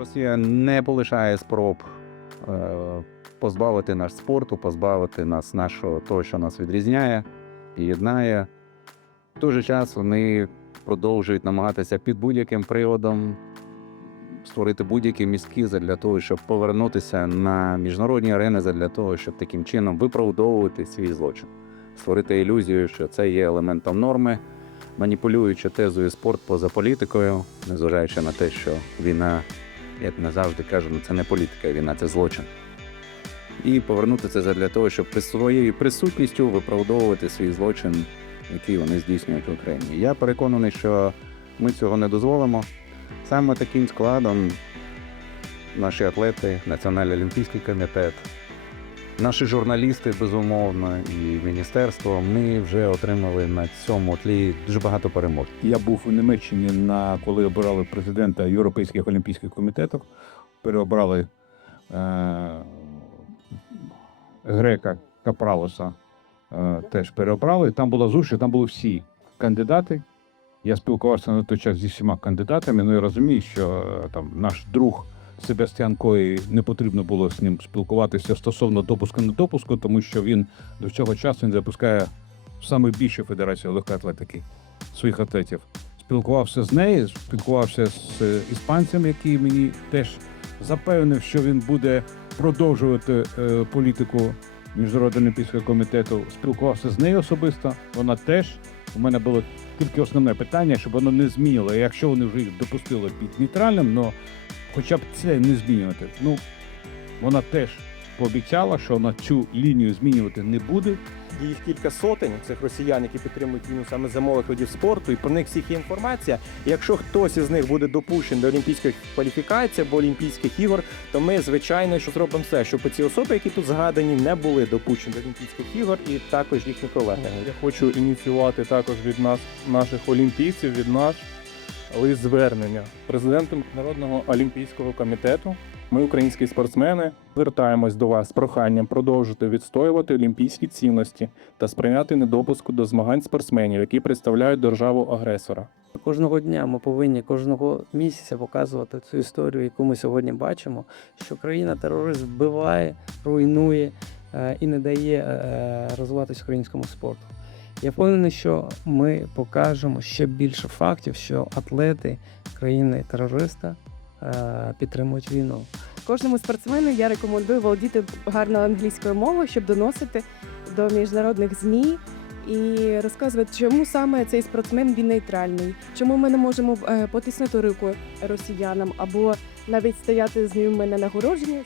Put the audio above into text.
Росія не полишає спроб е, позбавити наш спорту, позбавити нас нашого того, що нас відрізняє і єднає. В той же час вони продовжують намагатися під будь-яким приводом створити будь-які містки для того, щоб повернутися на міжнародні арени, для того, щоб таким чином виправдовувати свій злочин, створити ілюзію, що це є елементом норми, маніпулюючи тезою спорт поза політикою, незважаючи на те, що війна, як назавжди кажу, ну це не політика, війна це злочин. І повернути це для того, щоб при своєю присутністю виправдовувати свій злочин, який вони здійснюють в Україні. Я переконаний, що ми цього не дозволимо. Саме таким складом наші атлети, Національний олімпійський комітет, наші журналісти, безумовно, і міністерство, ми вже отримали на цьому тлі дуже багато перемог. Я був у Німеччині на коли обирали президента Європейських олімпійських комітетів. Переобрали е, грека Капралоса. Е, теж переобрали. Там була зустріч, там були всі кандидати. Я спілкувався на той час зі всіма кандидатами. Ну і розумію, що е, там наш друг Себастьян Кої не потрібно було з ним спілкуватися стосовно допуску не допуску, тому що він до цього часу він запускає саме більшу федерацію легкої атлетики своїх атлетів. Спілкувався з нею, спілкувався з іспанцем, який мені теж запевнив, що він буде продовжувати е, політику Міжнародного олімпійського комітету. Спілкувався з нею особисто. Вона теж. У мене було тільки основне питання, щоб воно не змінило. Якщо вони вже їх допустили під нейтральним, но хоча б це не змінювати. Ну, вона теж пообіцяла, що вона цю лінію змінювати не буде. їх кілька сотень цих росіян, які підтримують війну саме з зимових видів спорту, і про них всіх є інформація. І якщо хтось із них буде допущений до олімпійських кваліфікацій або олімпійських ігор, то ми звичайно що зробимо все, щоб ці особи, які тут згадані, не були допущені до олімпійських ігор, і також їхні колеги. Я хочу ініціювати також від нас, наших олімпійців, від нас лист звернення президенту Міжнародного олімпійського комітету. Ми, українські спортсмени, звертаємось до вас з проханням продовжити відстоювати олімпійські цінності та сприяти недопуску до змагань спортсменів, які представляють державу агресора. Кожного дня ми повинні кожного місяця показувати цю історію, яку ми сьогодні бачимо, що країна-терорист вбиває, руйнує е, і не дає е, розвиватись українському спорту. Я впевнений, що ми покажемо ще більше фактів, що атлети країни-терориста е, підтримують війну. Кожному спортсмену я рекомендую володіти гарною англійською мовою, щоб доносити до міжнародних змі і розказувати, чому саме цей спортсмен він нейтральний, чому ми не можемо е, потиснути руку росіянам або навіть стояти з ними на нагородженні,